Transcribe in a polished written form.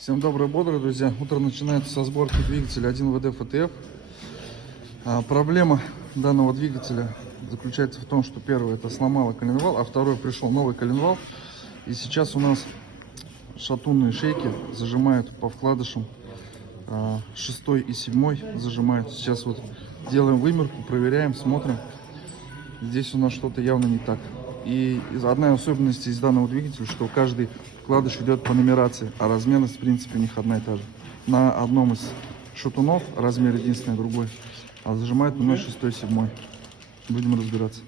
Всем доброе, бодрое, друзья. Утро начинается со сборки двигателя 1WD FTF. Проблема данного двигателя заключается в том, что первое, это сломало коленвал, а второе, пришел новый коленвал. И сейчас у нас шатунные шейки зажимают по вкладышам 6 и 7 зажимают. Сейчас вот делаем вымерку, проверяем, смотрим. Здесь у нас что-то явно не так. И одна особенность из данного двигателя, что каждый вкладыш идет по нумерации, а размерность в принципе у них одна и та же. На одном из шатунов размер единственный другой, а зажимает у нас 6 и 7. Будем разбираться.